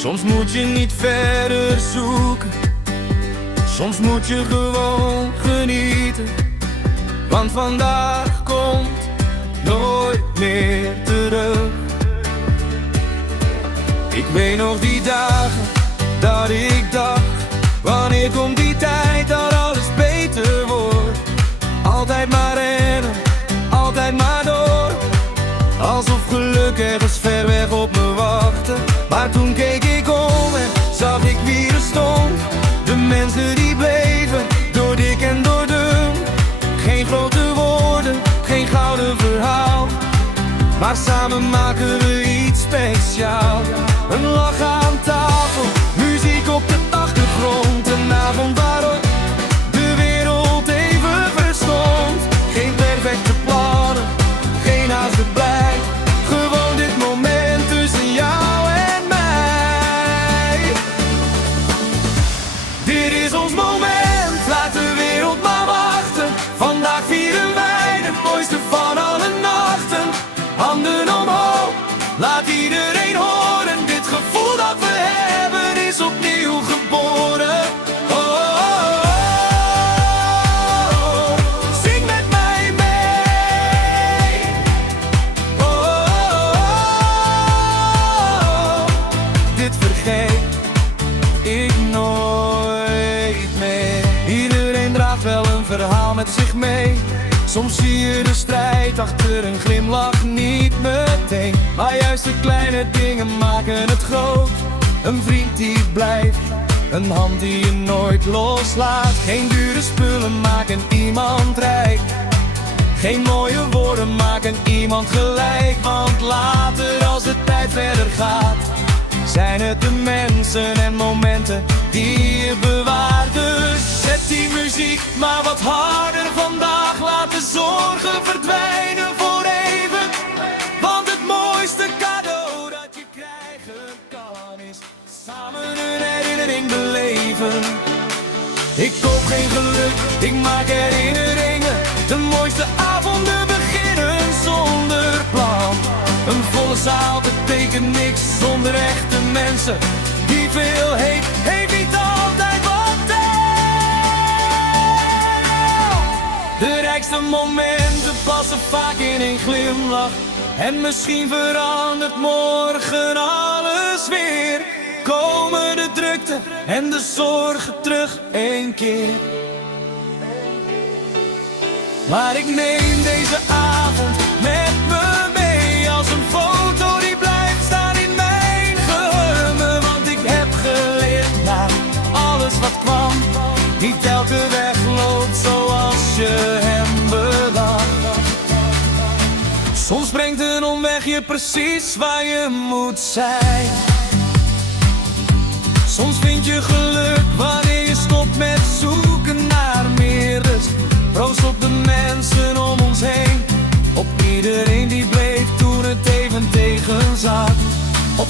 Soms moet je niet verder zoeken, soms moet je gewoon genieten. Want vandaag komt nooit meer terug. Ik weet nog die dagen dat ik dacht, wanneer komt die tijd dat alles beter wordt? Altijd maar rennen, altijd maar door, alsof geluk ergens ver weg op me wachtte. Maar toen keek ik om en zag ik wie er stond. De mensen die bleven, door dik en door dun. Geen grote woorden, geen gouden verhaal, maar samen maken we iets speciaals. Een lach aan tafel, muziek op de achtergrond. Een avond waarop de wereld even verstond. Geen perfecte plannen, geen haast erbij. Gewoon dit moment tussen jou en mij. Dit is ons moment, laat de wereld maar wachten. Vandaag vieren wij de mooiste van alle nachten. Handen omhoog, laat iedereen horen. Dit gevoel dat we hebben is opnieuw geboren. Oh, oh, oh. Zing met mij mee. Oh, oh, oh. Dit vergeet ik nooit meer. Iedereen draagt wel een verhaal met zich mee. Soms zie je de strijd achter een glimlach niet meteen, maar juist de kleine dingen maken het groot. Een vriend die blijft, een hand die je nooit loslaat. Geen dure spullen maken iemand rijk, geen mooie woorden maken iemand gelijk. Want later als de tijd verder gaat, zijn het de mensen en momenten die je bewaart. Dus zet die muziek maar wat harder vandaag. Laat de zorgen verdwijnen voor even. Want het mooiste cadeau dat je krijgen kan is samen een herinnering beleven. Ik koop geen geluk, ik maak herinneringen. De mooiste avonden beginnen zonder plan. Een volle zaal betekent niks zonder echte mensen. Die veel heeft niet altijd wat telt. De rijkste momenten passen vaak in een glimlach. En misschien verandert morgen alles weer. Komen de drukte en de zorgen terug één keer. Maar ik neem deze avond met me mee als een foto die blijft staan in mijn geheugen. Want ik heb geleerd na alles wat kwam, niet elke weg loopt zoals je hem bedacht. Soms brengt een omweg je precies waar je moet zijn. Soms vind je geluk wanneer je stopt met zoeken naar meer rust. Proost op de mensen om ons heen, op iedereen die bleef toen het even tegen zat. Op